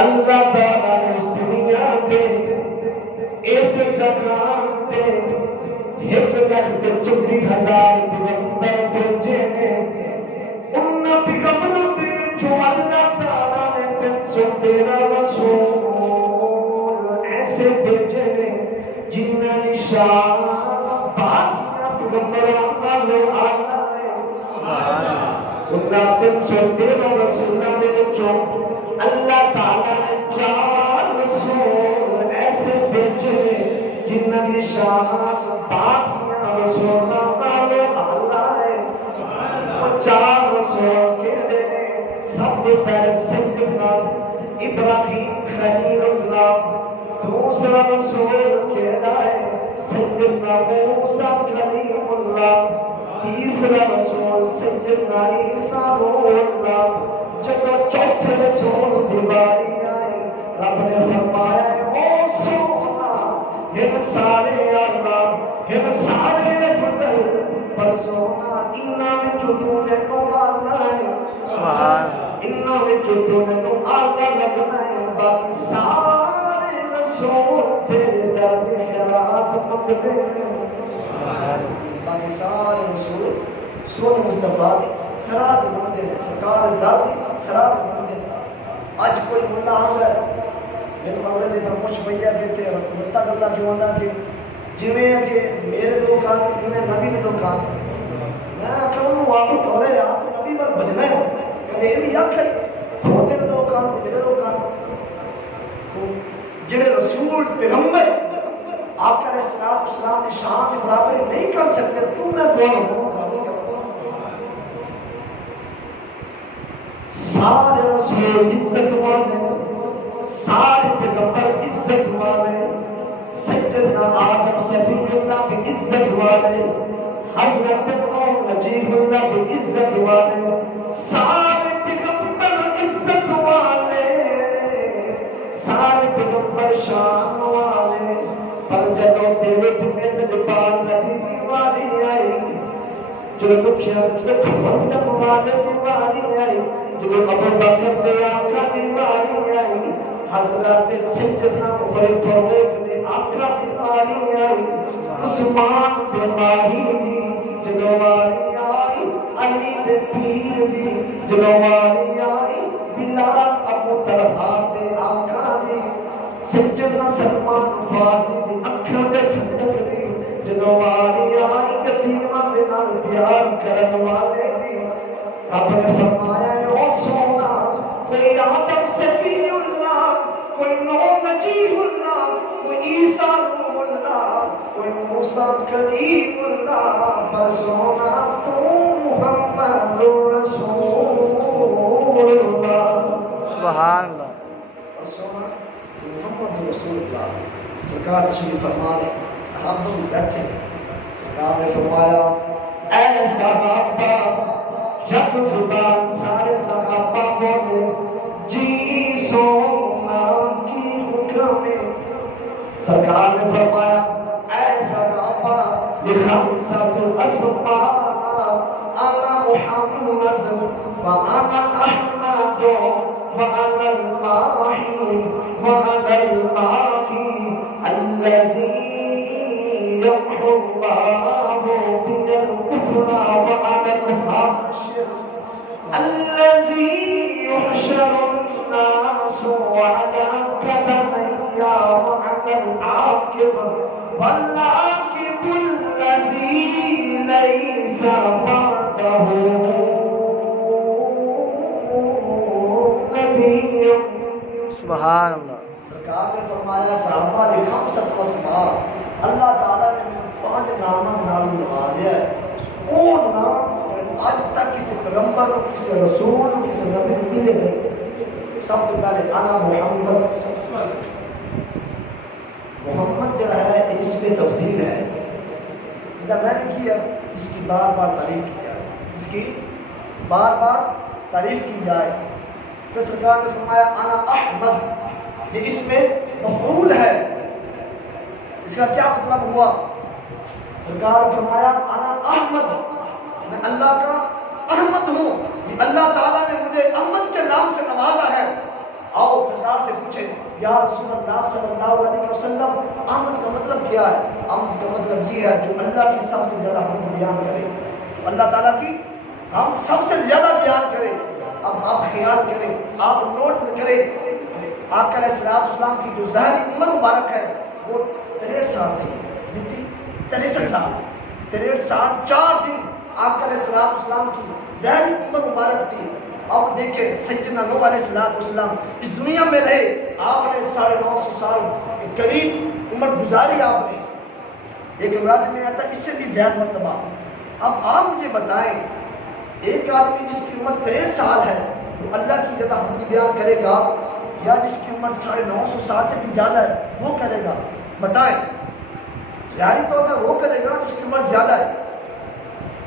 اللہ تعالیٰ نے اس دنیا کے اس جگہ تے 1,24,000 پیغمبر بھیجے نے. ان پیغمبروں کے وچوں اللہ تعالیٰ نے 313 رسول ایسے بھیجے نے جنہاں دی شان باقیاں پیغمبراں نالوں اعلیٰ ہے. سبحان اللہ. ان 313 رسولاں دے وچوں اللہ تعالیٰ نے 4 رسول ایسے بھیجے جنہاں دی شان باقیاں رسولاں نالوں اعلیٰ ہے. وہ 4 رسول کہتے ہیں سب سے پہلے سیدنا ابراہیم خلیل اللہ. دوسرا رسول کہتا ہے سیدنا موسیٰ کلیم اللہ. تیسرا رسول سیدنا عیسیٰ روح اللہ. جب چوتھے رسول کی باری آئی رب نے فرمایا او سونا ہم سارے اللہ ہم سارے فضل پر سونا انہاں میں جو نے تو آنا ہے. سبحان انہاں میں جو نے تو آنا لگنا ہے. باقی سارے رسول تیرے در میں خیرات مانگتے ہیں. سبحان باقی سارے رسول سونے مصطفیٰ کی خیرات مانگتے ہیں. سرکار در دی خیرات مانگتے ہیں. آج کوئی ملا آ گیا میرے مولے دے پر مجھ بھیا کہتے ہیں رکھتا گلہ جو آنا کہ جویں کہ میرے دو کان جویں نبی نے دو کان میں کہوں واپس ٹھورے یہاں تو نبی پر بجنا ہے کہتے یہ بھی یک ہے ہوتے دو کان تے میرے دو کان. جنہیں رسول پیغمبر آپ علیہ السلام نے شان کی برابری نہیں کر سکتے تو میں بول ہوں. سارے رسول عزت والے سارے پیغمبر عزت والے سیدنا آدم صفی اللہ بھی عزت والے حضرت نوح نجیب اللہ بھی عزت والے سارے پیغمبر عزت والے سارے پیغمبر شان والے. پر جدوں تیرے پیمند جپال نبی دیواری آئی جو دکھیا دکھ بندن والے دیواری آئی جو ابو بکر دے آقا دیواری آئی حضرت سیدنا عمر فاروق دے آقا دیواری آئی عثمان دے ماہی دی جدواری آئی علی دے پیر دی جدواری آئی بلال ابو طلحہ دے آقا دی سیدنا سلمان فارسی دی اکھاں دے ٹھنڈک دی جدواری آئی یتیماں دے نال پیار کرن والے دی. رب نے فرمایا او سونا کوئی آدم صفی اللہ کوئی نوح نجیب اللہ کوئی عیسیٰ روح اللہ کوئی موسیٰ کلیم اللہ پر سونا تو محمد رسول اللہ. سبحان اللہ. پر سونا تو محمد رسول اللہ. سرکار تشریف فرما لے صحابہ بھی بیٹھے سرکار نے فرمایا اے صحابہ یک زبان سارے صحابہ بولے جی سونا کی حکم. سرکار نے فرمایا اے صحابہ لخمسۃ اسماء انا محمد وانا احمد وانا الماحی وانا الماحی الذی يمحو الله بي الكفر وعلى الحاشر الذي يحشر الناس وعلى قدمي وعلى العاقب والعاقب الذي ليس بعده نبي. سبحان اللہ. سرکار نے فرمایا صحابہ نے خمسۃ اسماء اللہ تعالیٰ نے 5 ناموں کے نام نوازیا ہے. وہ نام آج تک کسی پیغمبر کسی رسول کسی نبی کو ملے نہیں. سب سے پہلے انا محمد. محمد جو ہے اس میں تفصیل ہے اذا میں نے کیا اس کی بار بار تعریف کی جائے اس کی بار بار تعریف کی جائے. پھر سرکار نے فرمایا انا احمد یہ اس میں مفعول ہے. اس کا کیا مطلب ہوا؟ سرکار فرمایا انا احمد میں اللہ کا احمد ہوں. یہ اللہ تعالیٰ نے مجھے احمد کے نام سے نوازا ہے. آؤ سرکار سے پوچھے یا رسول اللہ صلی اللہ علیہ وسلم آمد کا مطلب کیا ہے؟ آمد کا مطلب یہ ہے جو اللہ کی سب سے زیادہ حمد بیان کرے، اللہ تعالیٰ کی ہم سب سے زیادہ بیان کرے۔ اب آپ خیال کریں، آپ نوٹ کریں، آقا علیہ السلام کی جو ظاہری عمر مبارک ہے وہ 63 سال تھی، کتنی تھی؟ 63 سال، 63 سال 4 دن آقا علیہ السلام کی ظاہری عمر مبارک تھی۔ اب دیکھیں سیدنا نوح علیہ السلام اس دنیا میں رہے، آپ نے 950 سال کے قریب عمر گزاری آپ نے، ایک امراض میں آتا اس سے بھی زیادہ مرتبہ۔ اب آپ مجھے بتائیں ایک آدمی جس کی عمر 63 سال ہے وہ اللہ کی زیادہ حمد بیان کرے گا یا جس کی عمر 950 سال سے بھی زیادہ ہے وہ کرے گا؟ بتائیں، ظاہری طور پر وہ کرے گا جس کی عمر زیادہ ہے،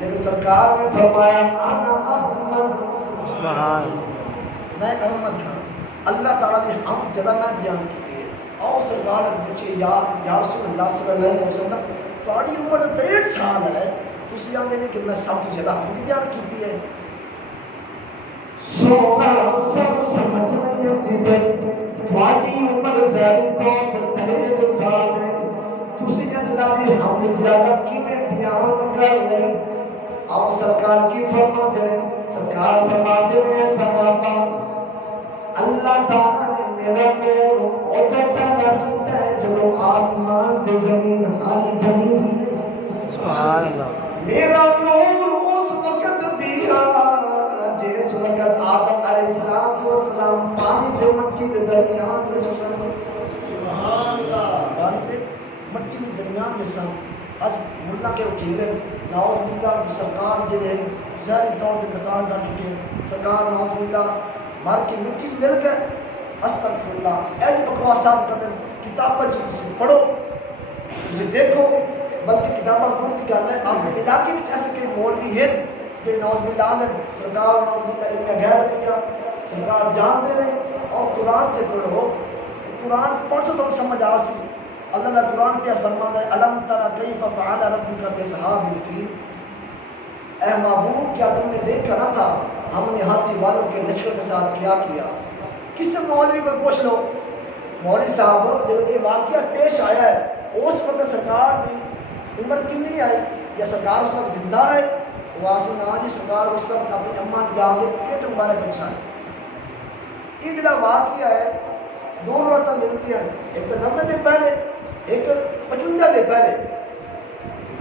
لیکن سرکار نے فرمایا انا احمد، سبحان، میں احمد ہوں، اللہ تعالیٰ نے ہم زیادہ میں بیان کی ہے۔ اور سرکار نے پوچھے یا رسول اللہ صلی اللہ علیہ وسلم تھوڑی عمر 63 سال ہے، تسی آندے نے کہ میں سب تو زیادہ حمد بیان کی ہے۔ سونا سب سمجھ نہیں دے تھوڑی عمر ظاہری طور پر 63 سال ہے، تسی اللہ نے حمد زیادہ کیویں بیان کر لیں؟ اور سرکار کی فرما دے، سرکار فرما دے صحابہ اللہ تعالیٰ نے میرا نور ادھر پیدا کیتا ہے جب آسمان تے زمین حالی بنی ہوئی ہے، سبحان اللہ، میرا نور اس وقت بھی جس وقت آدم علیہ السلام پانی تے مٹی کے درمیان میں سن، سبحان اللہ، پانی تے مٹی کے درمیان میں سن۔ اج ملا کے اٹھیندے نعوذ باللہ سرکار دے ظاہری طور سے انتقال کر چکے، سرکار نعوذ باللہ مار کے مٹی مل گئے، استغفر اللہ، ایج بکواسات کر دیں، کتابیں جو پڑھو اسے دیکھو، بلکہ کتابیں پڑھ کی گل ہے، آپ کے علاقے میں ایسے کہ مولوی ہیں کہ نعوذ باللہ آدھے سرکار نعوذ باللہ علم غیب دیا، سرکار جان دے رہے، اور قرآن تے پڑھو، قرآن پڑھ سے تو سمجھ آ سی، اللہ کا قرآن کیا فرماتا ہے الم تر کیف فعل ربک باصحاب الفیل، اے محبوب کیا تم نے دیکھا نہ تھا ہم نے ہاتھی والوں کے لشکر کے ساتھ کیا کیا؟ کس سے مولوی کو پوچھ لو، مولوی صاحب جب یہ واقعہ پیش آیا ہے اس وقت سرکار کی عمر کتنی آئی یا سرکار اس وقت زندہ ہے؟ واسن آجی سرکار اس وقت اپنی اماں کی آگے پیٹ مبارک بچھائے۔ یہ جڑا واقعہ ہے دو روایتیں ملتی ہیں، ایک تو 90 دن پہلے، ایک 55 دن پہلے۔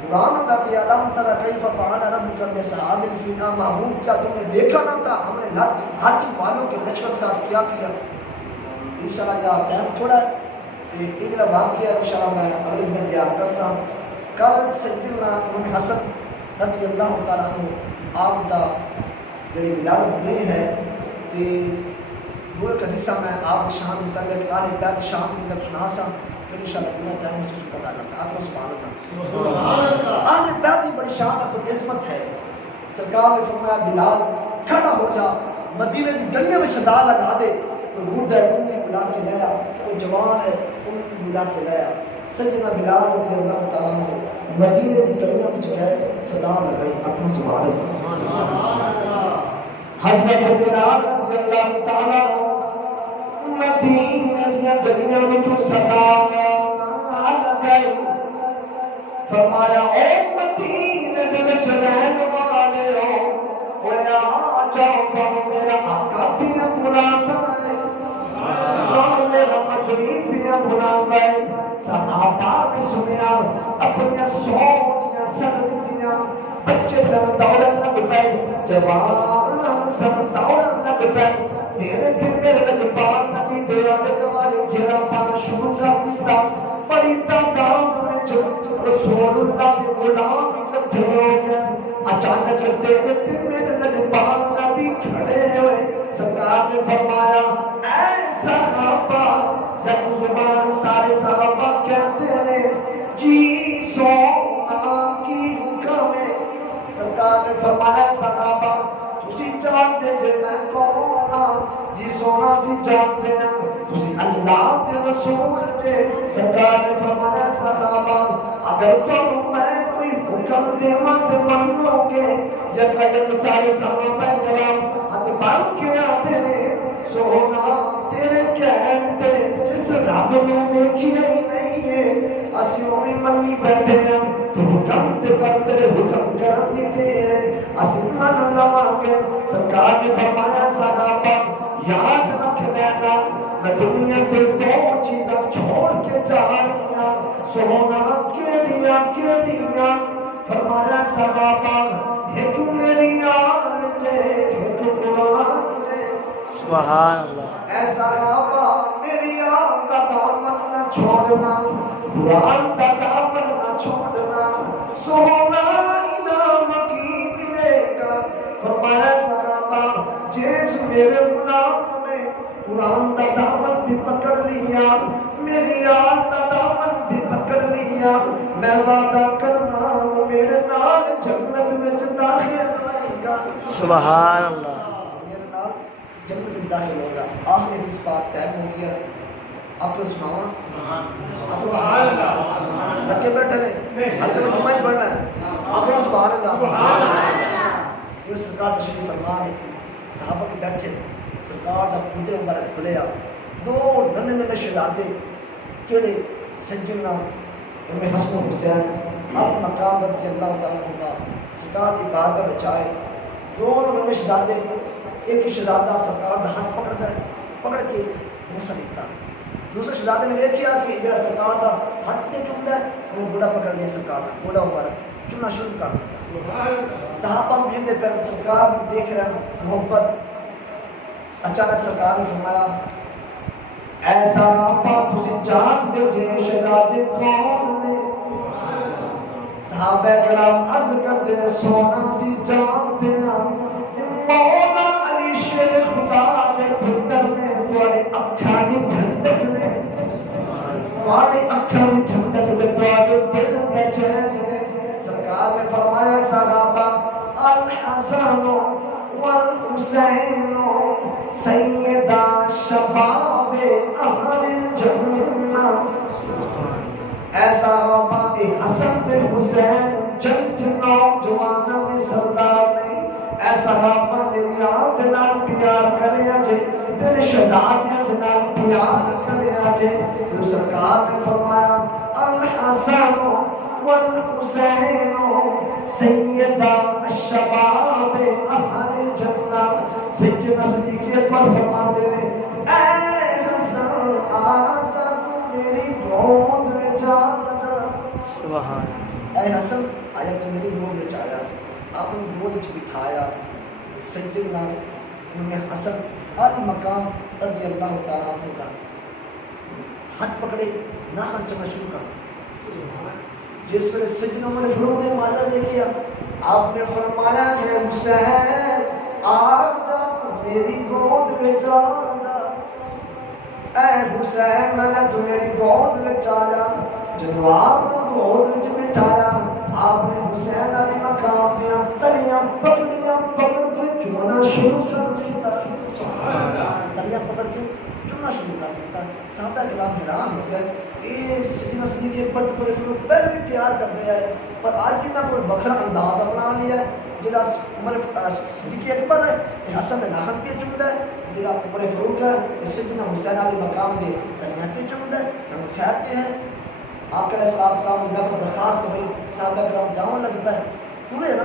قرآن کا بھی علم تر کیف فعل ربک باصحاب الفیل، محبوب کیا تم نے دیکھا نہ تھا ہم نے ہاتھی والوں کے لشکر کے ساتھ کیا کیا؟ انشاءاللہ یہ ٹائم تھوڑا ہے کہ یہ جڑا واقعہ ہے انشاءاللہ میں اگلے دن بیان کرساں۔ کل سیدنا امام حسن رضی اللہ تعالیٰ عنہ آپ دا جڑی ولادت دے ہے تے وہ ایک حدیثہ میں آپ کی شان متعلق آل بیت شان متعلق سنا سا، پھر انشاءاللہ میں ٹائم سے پتہ کر سا۔ آپ سبحان اللہ، آل بیت کی بڑی شان ہے، بڑی عظمت ہے۔ سرکار نے فرمایا بلال کھڑا ہو جا، مدینے کی گلیوں میں صدا لگا دے، کوئی بوڑھا ہے ان کی بلا کے لایا، کوئی جوان ہے ان کی بلا کے لایا۔ سیدنا بلال رضی اللہ تعالیٰ عنہ مدینے کی گلیوں میں گئے، صدا لگائی، اپنا سبحان اللہ۔ حضرت بلال رضی اللہ تعالیٰ عنہ مدینے کی گلیوں میں صدا لگائی، فرمایا اے مدینے دے وچ رہن والے ہو آ جاؤ، تو میرا آقا بھی بلاتا ہے، میرا مدنی بھی بلاتا ہے۔ صحابہ نے سنیا، اپنی سوٹیاں سر دتیاں، بچے سر دوڑن لگ پے، جوان سر دوڑن لگ پے، تیرے دل میں لگ پا نبی دے آلے دوالے گھیرا پانا شروع کر دیتا۔ بڑی تعداد میں رسول اللہ کے غلام اکٹھے ہو گئے، اچانک تیرے دل میں لگ پا نبی کھڑے ہوئے، سرکار نے فرمایا اے صحابہ، جب زبان سارے صحابہ کہتے ہیں جی سونا کی حکم ہے، سرکار نے فرمایا صحابہ تسی جانتے جے میں کون ہاں؟ جی سونا سی جانتے ہیں، تسی اللہ کے رسول جے۔ سرکار نے فرمایا صحابہ اگر تم میں کوئی حکم دیواں تے منو گے؟ یک سارے صحابہ کرام ہاتھ بن کے آتے نے سونا تیرے کہن تے رب نو ویکھیا ہی نہیں ہے اسی اوویں منی بیٹھے ہیں تو حکم تے پر تیرے حکم کرن دی دیر ہے اسی من لواں گے سرکار نے فرمایا صحابہ یاد رکھ لینا میں دنیا تے دو چیزاں چھوڑ کے جا رہی ہوں سونا کیڑیاں فرمایا صحابہ ایک میری آل جے ایک قرآن جے سبحان اللہ اے صحابہ میری آل کا دامن نہ چھوڑنا قرآن کا دامن نہ چھوڑنا سونا انعام کی ملے گا فرمایا صحابہ جیس میرے غلام نے قرآن کا دامن بھی پکڑ لیا میری آل کا دامن بھی پکڑ لیا میں وعدہ کرنا میرے نال جنت میں داخل آئے گا سبحان اللہ میرے نال جنت میں داخل ہوگا آخر اس بات ٹائم ہو گیا آپ کو سناؤں سبحان اللہ تھکے بیٹھے نہیں ہر کبھی جمعہ ہی پڑھنا ہے آپ کو سبحان اللہ یہ سرکار تشریف فرما ہے صحابہ کے بیٹھے سرکار دا پوجے مبارک کھلیا دو ننے شہزادے کیڑے سجنا ام حسن حسین علی مقام رضی اللہ تعالیٰ عنہ سرکار کی بارگاہ وچ آئے دونوں ننے شہزادے ایک شہزادہ سرکار دا ہاتھ پکڑتا ہے پکڑ کے موسا لیتا دوسرے شہزادے نے دیکھا کہ جڑا سرکار دا ہاتھ پہ چومدا ہے انہیں گوڑا پکڑ لیا سرکار دا گوڑا مبارک چومنا شروع کر دیتا صحابہ بھی پہلے سرکار دیکھ رہے ہیں محبت اچانک سرکار نے فرمایا ایسا آپ تسی جانتے جے شہزادے کون نے صحابہ کرام عرض کرتے ہیں سونا سی جانتے ہیں مولا علی شیر خدا دے پتر نے تواڈے اکھاں دی ٹھنڈک نے تواڈے اکھاں دی ٹھنڈک تے تواڈے دل دا چین نے سرکار نے فرمایا صحابہ الحسن والحسین سیدہ شباب اہل الجنہ ایسا بات حسن تے حسین جنت نوجواناں دے سردار نے ایسا میری آل دے نال پیار کریا جے میرے شہزادیاں دے نال پیار کریا جے تو سرکار نے فرمایا الحسن والحسین سیدہ الشباب اہل الجنہ سیدنا صدیق اکبر فرماتے ہیں اے حسن آجا تو میری گود میں جا سبحان اے حسن آیا تو میری گود میں آیا آپ نے گود میں بٹھایا سیدنا ام حسن علی مقام رضی اللہ تعالیٰ عنہ کا ہاتھ پکڑے ناخن چلنا شروع کر جس پر سیدنا عمر فاروق نے ماجرا دیکھا آپ نے فرمایا کہ حسین آجا تو میری گود میں جا اے حسین میں نے تو میری گود میں آیا جب آپ نے گود میں بٹھایا آپ نے حسین علی مقام دیا تلیاں پکڑیاں پکڑ کے چونا شروع کر دیتا تلیاں پکڑ کے چونا شروع کر دیتا صحابہ کرام حیران ہو گئے کہ سیدنا صدیق اکبر تو فاروق پہلے بھی پیار کرتے ہیں پر آج بھی نہ کوئی بکھرا انداز اپنا لیا ہے جڑا عمر صدیق اکبر ہے یہ حسن دے ناخن پہ چومدا ہے جڑا عمر فاروق ہے یہ سیدنا حسین علی مقام دے تلیاں پہ چومدا ہے ہم خیر کے ہیں آپ علیہ السلام نے بہت برخاست ہوئی صحابہ کرام جاؤں لگ پہ پورے نا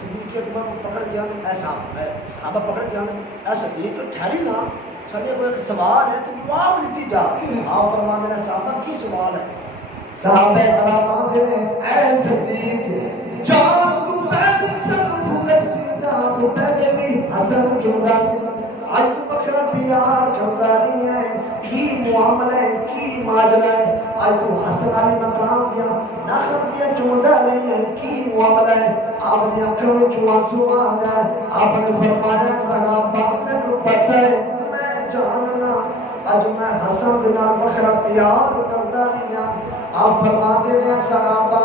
صدیق اکبر کو پکڑ گیا ایسا صحابہ پکڑ گیا اے صدیق ٹھہری نا سارے کو ایک سوال ہے تو جواب دیتی جا آپ فرماتے ہیں صحابہ کی سوال ہے صحابہ کرام نے اے صدیق جان تو پہلے سب کو دسی جان تو پہلے بھی حسن چوندا سی آج تو بکرا پیار کرتا نہیں ہے کی معاملہ ہے کی ماجرا ہے آج تو حسن علی مقام دیا ناخن پہ چوندا نہیں ہے کی معاملہ ہے آپ نے اکھوں میں آنسو آ گئے آپ نے فرمایا صحابہ میں تو پتہ ہے میں جاننا آج میں حسن دے نال بکرا پیار کرتا نہیں ہوں آپ فرماتے ہیں صحابہ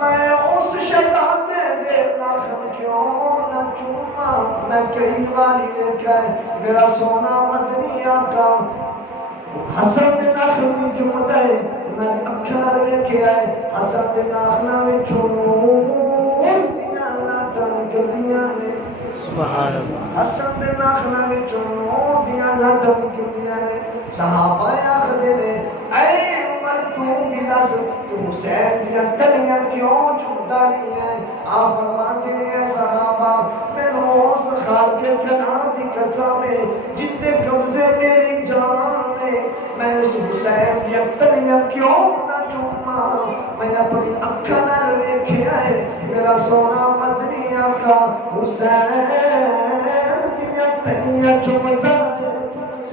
میں اس شہزادے دے ناخن کیوں نہ چوما میں کئی باری دیکھا ہے میرا سونا مدنی آقا حسن دے ناخن بھی چومتا ہے میں نے اکھاں نال ویکھیا ہے حسن دے ناخنا وچوں اڑدیاں لاٹاں نکلدیاں نے سبحان اللہ حسن دے ناخنا وچوں نور دیاں لاٹاں نکلدیاں نے صحابہ آخدے نے اے عمر تو بھی دس تو حسین دیا کلیاں کیوں چھوڑتا نہیں ہے؟ آپ فرماتے ہیں صحابہ میں اس خالق کائنات کی قسم ہے جن دے قبضے میری جان ہے میں اس حسین دیا کلیاں کیوں نہ چوما؟ میں اپنی اکھاں نال ویکھیا ہے میرا سونا مدنی آقا حسین دیا کلیاں چومتا ہے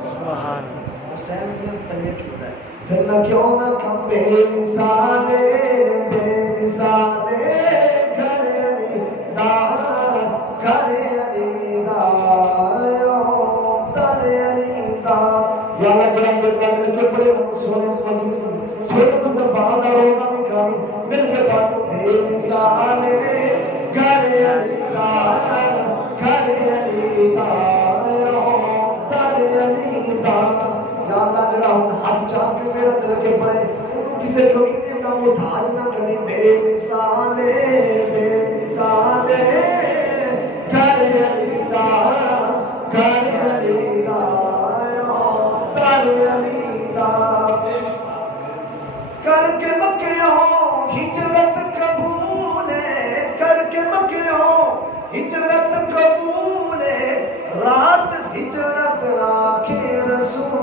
سبحان حسین دیا کلیاں چومتا ہے پھر نہ کیوں نہ کم بے مثالے گھر علی دا گھر علی دا در علی دا یا اللہ جناب دیتا مل کے بڑے سونے مصطفیٰ دا روزہ نکالی مل کے باتوں بے مثالے گھر علی دا گھر علی دا در علی دا یا اللہ جڑا ہر چاہ کے میرا دل کے پڑے کسے کمینے کا محتاج نہ کرے بے مثالے گھر علی دا گھر علی دا در علی دا کر کے مکیوں ہجرت قبول ہے کر کے مکیوں ہجرت قبول ہے رات ہجرت آکھے رسول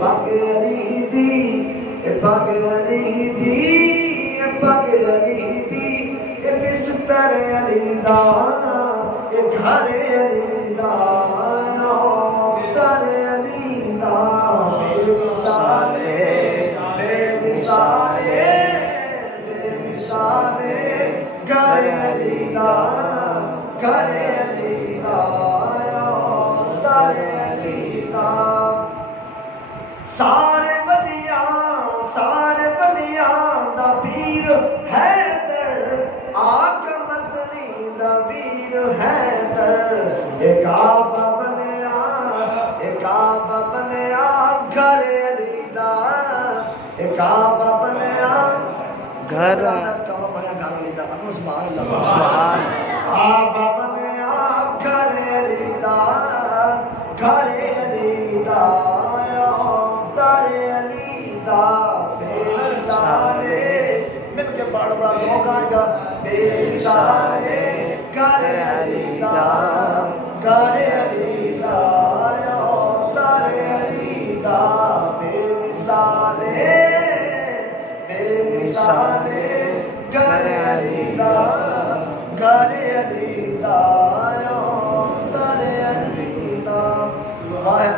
پگ علی دی پگ علی دی پگ علی دی بستر علی دا گھر علی دا در علی دا بے مثالے گھر علی دا گھر علی دا در علی دا سارے ولیاں دا پیر حیدر آقا مدنی دا پیر حیدر ایک آبا بنیا گھر علی دا ایک آبا بنیا گھر کعبہ بنیا گھر علی دا اکم سبحان اللہ سبحان آبا بنیا گھر علی دا گھر علی دا در علی دا بے مثالے مل کے پڑھ بڑا ذوق آئے گا بے مثالے گھر علی دا گھر علی دا در علی دا بے مثالے گھر علی دا گھر علی دا